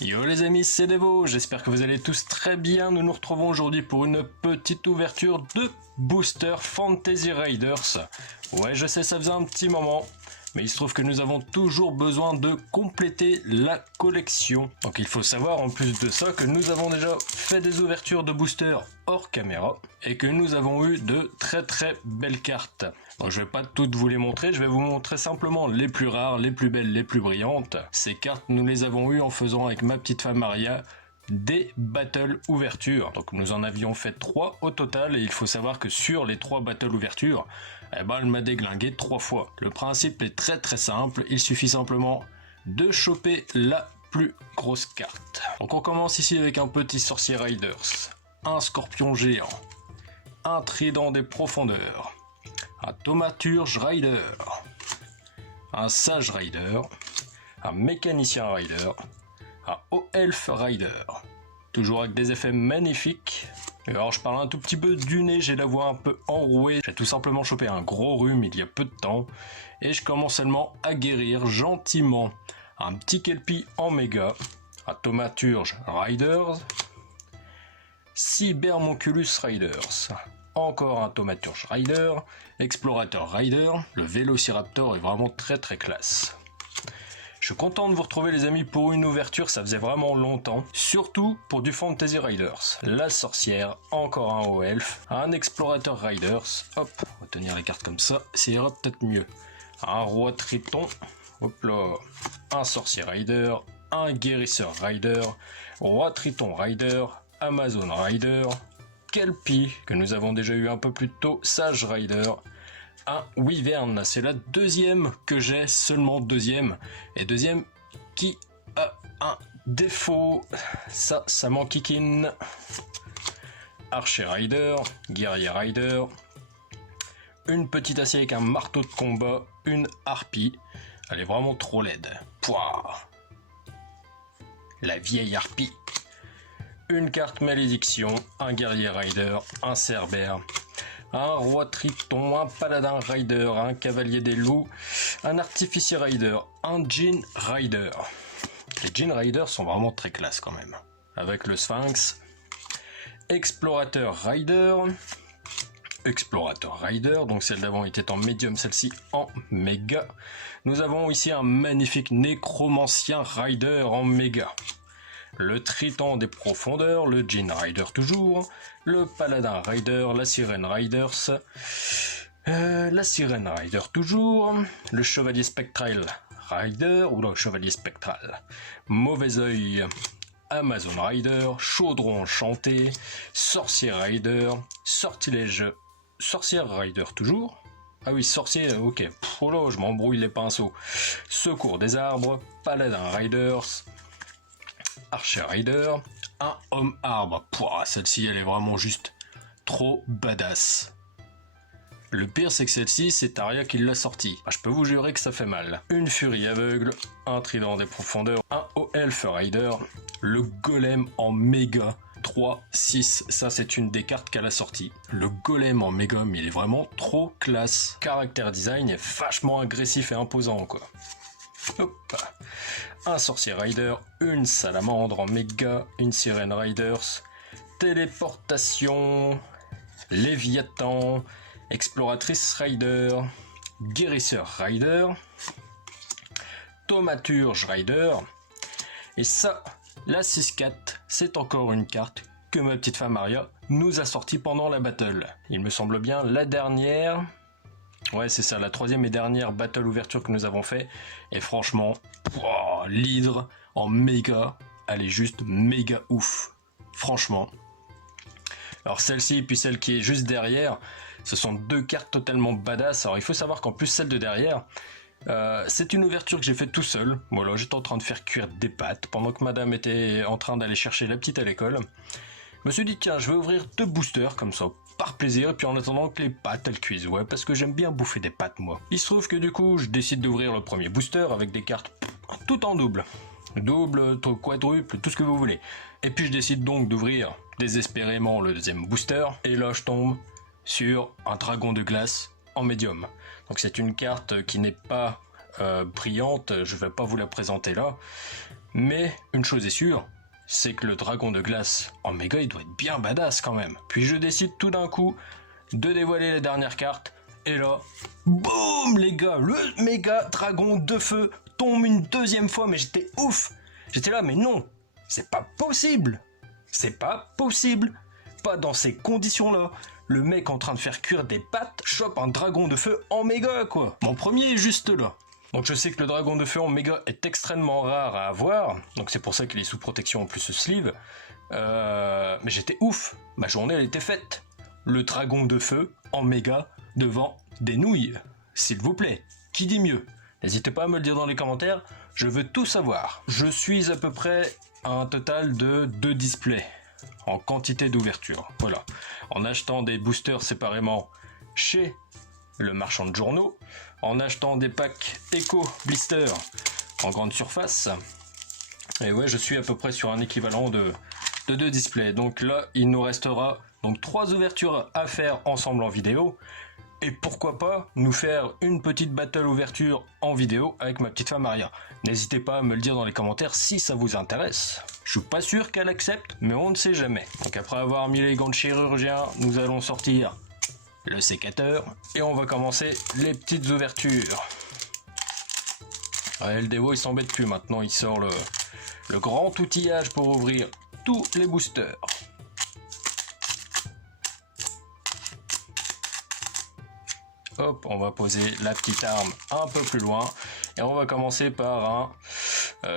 Yo les amis, c'est Devo, j'espère que vous allez tous très bien. Nous nous retrouvons aujourd'hui pour une petite ouverture de Booster Fantasy Raiders. Ouais, je sais, ça faisait un petit moment, mais il se trouve que nous avons toujours besoin de compléter la collection. Donc il faut savoir en plus de ça que nous avons déjà fait des ouvertures de Booster hors caméra et que nous avons eu de très belles cartes. Donc je vais pas toutes vous les montrer, je vais vous montrer simplement les plus rares, les plus belles, les plus brillantes. Ces cartes nous les avons eues en faisant avec ma petite femme Maria des battles ouvertures. Donc nous en avions fait 3 au total et il faut savoir que sur les 3 battles ouvertures, eh ben, elle m'a déglingué 3 fois. Le principe est très simple, il suffit simplement de choper la plus grosse carte. Donc on commence ici avec un petit sorcier Raiders, un scorpion géant, un trident des profondeurs, un thaumaturge Raider, un sage Raider, un mécanicien Raider, un haut elfe Raider, toujours avec des effets magnifiques. Et alors je parle un tout petit peu du nez, j'ai la voix un peu enrouée, j'ai tout simplement chopé un gros rhume il y a peu de temps, et je commence seulement à guérir gentiment. Un petit kelpie en méga, un thaumaturge Raiders, Cybermonculus Raiders, encore un thaumaturge Raider, explorateur Raider, le vélociraptor est vraiment très classe. Je suis content de vous retrouver les amis pour une ouverture, ça faisait vraiment longtemps, surtout pour du Fantasy Raiders. La sorcière, encore un haut elfe, un explorateur Raiders, hop, on va tenir la carte comme ça ira peut-être mieux. Un roi triton, hop là, un sorcier Raider, un guérisseur Raider, roi triton Raider, Amazon Raider, Kelpie, que nous avons déjà eu un peu plus tôt, sage Raider, un Wyvern, c'est la deuxième que j'ai, seulement deuxième, et deuxième qui a un défaut, ça m'enquiquine. Archer Rider, guerrier Rider, une petite acier avec un marteau de combat, une harpie, elle est vraiment trop laide. Pouah. La vieille harpie. Une carte malédiction, un guerrier Rider, un cerbère, un roi triton, un paladin Rider, un cavalier des loups, un artificier Rider, un Djinn Rider. Les Djinn Riders sont vraiment très classe quand même. Avec le Sphinx, explorateur Rider, donc celle d'avant était en médium, celle-ci en méga. Nous avons ici un magnifique nécromancien Rider en méga. Le Triton des profondeurs, le Djinn Rider toujours, le Paladin Rider, la Sirène Riders, la Sirène Rider toujours, le Chevalier Spectral Rider, ou le Chevalier Spectral, Mauvais Oeil, Amazon Rider, Chaudron Enchanté, Sorcier Rider, Sortilège, Sorcière Rider toujours, ah oui, sorcier, ok, oh là, je m'embrouille les pinceaux, Secours des arbres, Paladin Riders, Archer Rider, un homme arbre. Pouah, celle-ci elle est vraiment juste trop badass. Le pire c'est que celle-ci c'est Aria qui l'a sortie. Ah, je peux vous jurer que ça fait mal. Une furie aveugle, un trident des profondeurs, un haut elfe Rider, le golem en méga 3, 6, ça c'est une des cartes qu'elle a sortie. Le golem en méga, mais il est vraiment trop classe. Caractère design est vachement agressif et imposant quoi. Hop. Un sorcier Rider, une salamandre en méga, une sirène Riders, téléportation, léviathan, exploratrice Rider, guérisseur Rider, thaumaturge Rider, et ça, la 6-4, c'est encore une carte que ma petite femme Maria nous a sortie pendant la battle. Il me semble bien la dernière. Ouais, c'est ça, la troisième et dernière battle ouverture que nous avons fait. Et franchement, wow, l'hydre en méga, elle est juste méga ouf. Franchement. Alors celle-ci et puis celle qui est juste derrière, ce sont deux cartes totalement badass. Alors il faut savoir qu'en plus celle de derrière, c'est une ouverture que j'ai faite tout seul. Voilà, j'étais en train de faire cuire des pâtes pendant que madame était en train d'aller chercher la petite à l'école. Je me suis dit tiens, je vais ouvrir 2 boosters comme ça, par plaisir, et puis en attendant que les pâtes elles cuisent, ouais, parce que j'aime bien bouffer des pâtes moi. Il se trouve que du coup, je décide d'ouvrir le premier booster avec des cartes tout en double. Double, quadruple, tout ce que vous voulez. Et puis je décide donc d'ouvrir désespérément le deuxième booster, et là je tombe sur un dragon de glace en médium. Donc c'est une carte qui n'est pas brillante, je vais pas vous la présenter là. Mais une chose est sûre, c'est que le dragon de glace en méga il doit être bien badass quand même. Puis je décide tout d'un coup de dévoiler les dernières cartes. Et là, boum les gars, le méga dragon de feu tombe une deuxième fois, mais j'étais ouf. J'étais là, mais non, c'est pas possible. C'est pas possible. Pas dans ces conditions-là. Le mec en train de faire cuire des pâtes chope un dragon de feu en méga, quoi. Mon premier est juste là. Donc je sais que le dragon de feu en méga est extrêmement rare à avoir. Donc c'est pour ça qu'il est sous protection en plus ce sleeve. Mais j'étais ouf. Ma journée elle était faite. Le dragon de feu en méga devant des nouilles. S'il vous plaît. Qui dit mieux? N'hésitez pas à me le dire dans les commentaires. Je veux tout savoir. Je suis à peu près à un total de 2 displays. En quantité d'ouverture. Voilà. En achetant des boosters séparément chez le marchand de journaux, en achetant des packs Eco Blister en grande surface. Et ouais, je suis à peu près sur un équivalent de 2 displays. Donc là, il nous restera donc 3 ouvertures à faire ensemble en vidéo. Et pourquoi pas nous faire une petite battle ouverture en vidéo avec ma petite femme Maria. N'hésitez pas à me le dire dans les commentaires si ça vous intéresse. Je suis pas sûr qu'elle accepte, mais on ne sait jamais. Donc après avoir mis les gants de chirurgien, nous allons sortir le sécateur et on va commencer les petites ouvertures. Ouais, le dévo il s'embête plus maintenant, il sort le grand outillage pour ouvrir tous les boosters. Hop, on va poser la petite arme un peu plus loin et on va commencer par un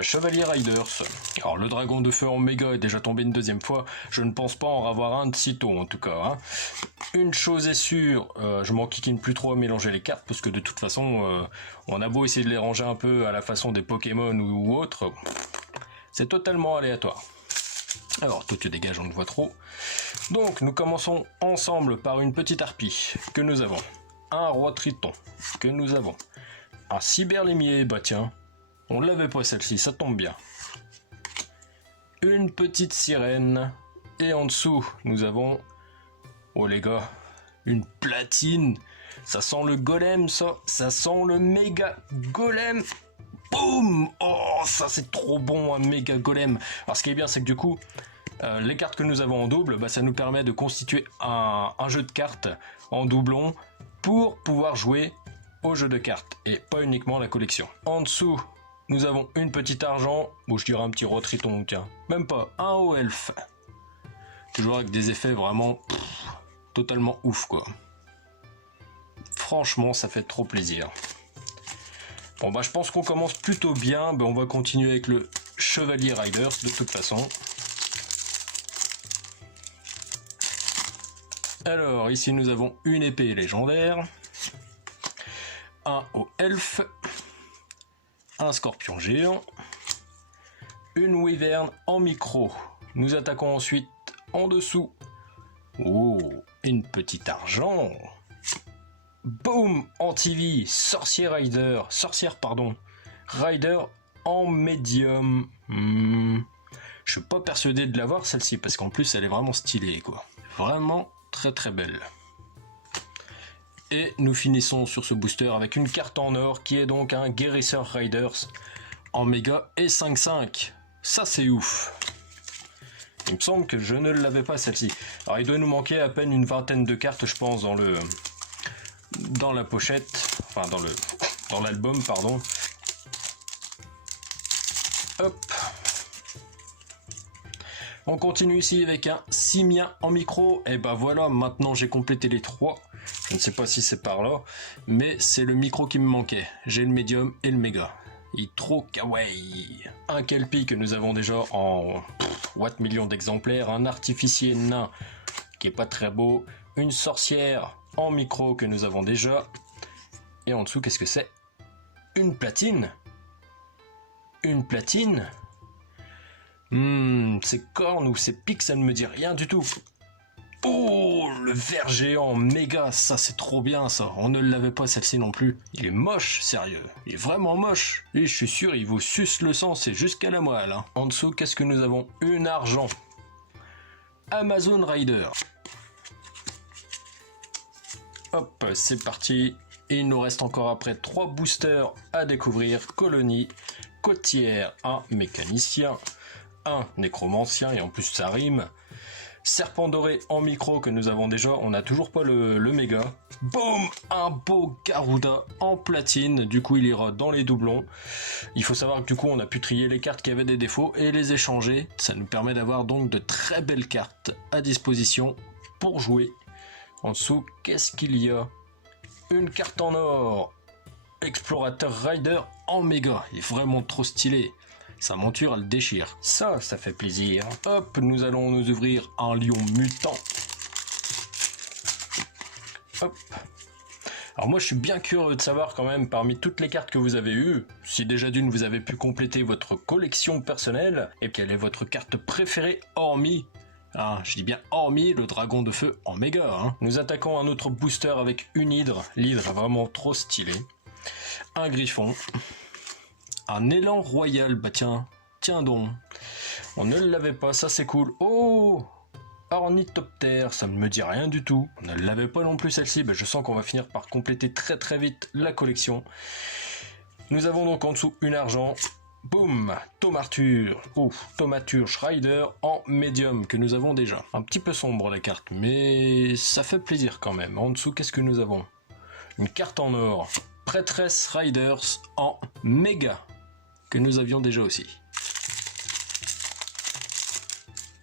Chevalier Riders. Alors le dragon de feu en méga est déjà tombé une deuxième fois, je ne pense pas en avoir un de sitôt en tout cas. Hein. Une chose est sûre, je m'enquiquine plus trop à mélanger les cartes parce que de toute façon on a beau essayer de les ranger un peu à la façon des Pokémon ou autres, c'est totalement aléatoire. Alors toi tu dégages, on le voit trop. Donc nous commençons ensemble par une petite harpie que nous avons. Un roi triton que nous avons. Un cyberlémier, bah tiens, on l'avait pas celle-ci, ça tombe bien. Une petite sirène. Et en dessous, nous avons, oh les gars, une platine. Ça sent le golem, ça sent le méga golem. Boum! Oh, ça c'est trop bon, un méga golem. Alors ce qui est bien, c'est que du coup, les cartes que nous avons en double, bah, ça nous permet de constituer un jeu de cartes en doublon pour pouvoir jouer au jeu de cartes et pas uniquement la collection. En dessous, nous avons une petite argent, ou je dirais un petit rotriton, tiens, même pas, un haut elfe. Toujours avec des effets vraiment totalement ouf quoi. Franchement, ça fait trop plaisir. Bon bah je pense qu'on commence plutôt bien, bah, on va continuer avec le Chevalier Riders de toute façon. Alors ici nous avons une épée légendaire, un haut elfe, un scorpion géant, une wyvern en micro. Nous attaquons ensuite en dessous. Oh, une petite argent. Boum, anti-vie, sorcière rider en médium. Je suis pas persuadé de l'avoir celle-ci parce qu'en plus elle est vraiment stylée quoi. Vraiment très très belle. Et nous finissons sur ce booster avec une carte en or qui est donc un Guérisseur Riders en méga et 5-5. Ça c'est ouf. Il me semble que je ne l'avais pas celle-ci. Alors il doit nous manquer à peine une vingtaine de cartes je pense dans la pochette, enfin dans l'album pardon. Hop. On continue ici avec un simien en micro. Et ben voilà, maintenant j'ai complété les 3. Je ne sais pas si c'est par là, mais c'est le micro qui me manquait. J'ai le médium et le méga. Il est trop kawaii. Un kelpie que nous avons déjà en what millions d'exemplaires. Un artificier nain qui est pas très beau. Une sorcière en micro que nous avons déjà. Et en dessous, qu'est-ce que c'est? Une platine. Une platine. Ces cornes ou ces pics, ça ne me dit rien du tout. Oh, le ver géant méga, ça c'est trop bien ça. On ne l'avait pas celle-ci non plus. Il est moche, sérieux. Il est vraiment moche. Et je suis sûr, il vous suce le sang, c'est jusqu'à la moelle. Hein. En dessous, qu'est-ce que nous avons? Une argent. Amazon Rider. Hop, c'est parti. Et il nous reste encore après 3 boosters à découvrir. Colonie, côtière, un mécanicien, un nécromancien, et en plus ça rime. Serpent doré en micro que nous avons déjà, on n'a toujours pas le méga. Boum, un beau Garuda en platine, du coup il ira dans les doublons. Il faut savoir que du coup on a pu trier les cartes qui avaient des défauts et les échanger. Ça nous permet d'avoir donc de très belles cartes à disposition pour jouer. En dessous, qu'est-ce qu'il y a? Une carte en or, Explorateur Rider en méga, il est vraiment trop stylé. Sa monture, elle déchire. Ça fait plaisir. Hop, nous allons nous ouvrir un lion mutant. Hop. Alors moi, je suis bien curieux de savoir quand même, parmi toutes les cartes que vous avez eues, si déjà d'une, vous avez pu compléter votre collection personnelle, et quelle est votre carte préférée, hormis, je dis bien hormis, le dragon de feu en méga. Hein. Nous attaquons un autre booster avec une hydre. L'hydre est vraiment trop stylé. Un griffon. Un élan royal, bah tiens donc. On ne l'avait pas, ça c'est cool. Oh, ornithoptère, ça ne me dit rien du tout. On ne l'avait pas non plus celle-ci, bah je sens qu'on va finir par compléter très très vite la collection. Nous avons donc en dessous une argent. Boum, Thaumaturge Rider en médium que nous avons déjà. Un petit peu sombre la carte, mais ça fait plaisir quand même. En dessous, qu'est-ce que nous avons? Une carte en or. Prêtresse Riders en méga. Que nous avions déjà aussi.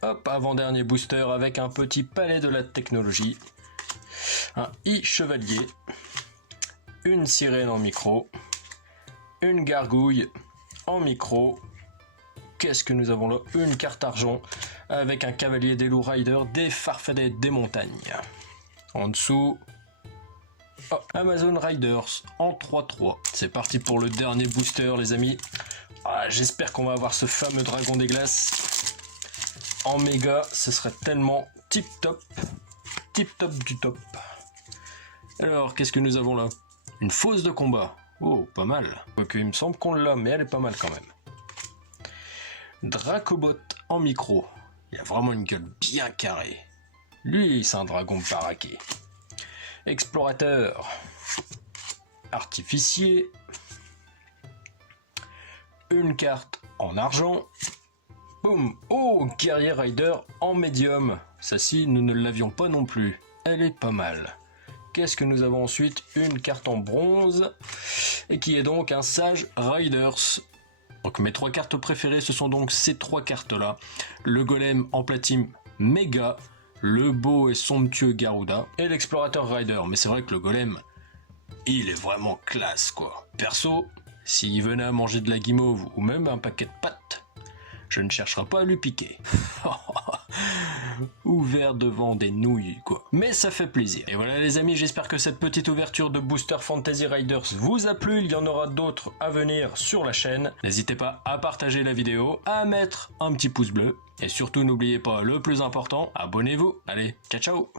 Hop, avant-dernier booster avec un petit palais de la technologie. Un i-chevalier. Une sirène en micro. Une gargouille en micro. Qu'est-ce que nous avons là? Une carte argent avec un cavalier des loups rider des farfadets des montagnes. En dessous... Oh, Amazon Riders en 3-3. C'est parti pour le dernier booster les amis. J'espère qu'on va avoir ce fameux dragon des glaces. En méga, ce serait tellement tip top du top. Alors, qu'est-ce que nous avons là? Une fosse de combat. Oh, pas mal. Quoique, il me semble qu'on l'a, mais elle est pas mal quand même. Dracobot en micro. Il a vraiment une gueule bien carrée. Lui, c'est un dragon baraqué. Explorateur. Artificier. Une carte en argent. Boum. Oh, guerrier rider en médium. Celle-ci, nous ne l'avions pas non plus. Elle est pas mal. Qu'est-ce que nous avons ensuite? Une carte en bronze. Et qui est donc un sage riders. Donc mes trois cartes préférées, ce sont donc ces trois cartes-là. Le golem en platine méga. Le beau et somptueux Garuda. Et l'explorateur rider. Mais c'est vrai que le golem, il est vraiment classe quoi. Perso, s'il venait à manger de la guimauve ou même un paquet de pâtes, je ne chercherai pas à lui piquer. Ouvert devant des nouilles quoi. Mais ça fait plaisir. Et voilà les amis, j'espère que cette petite ouverture de Booster Fantasy Riders vous a plu. Il y en aura d'autres à venir sur la chaîne. N'hésitez pas à partager la vidéo, à mettre un petit pouce bleu. Et surtout n'oubliez pas le plus important, abonnez-vous. Allez, ciao ciao.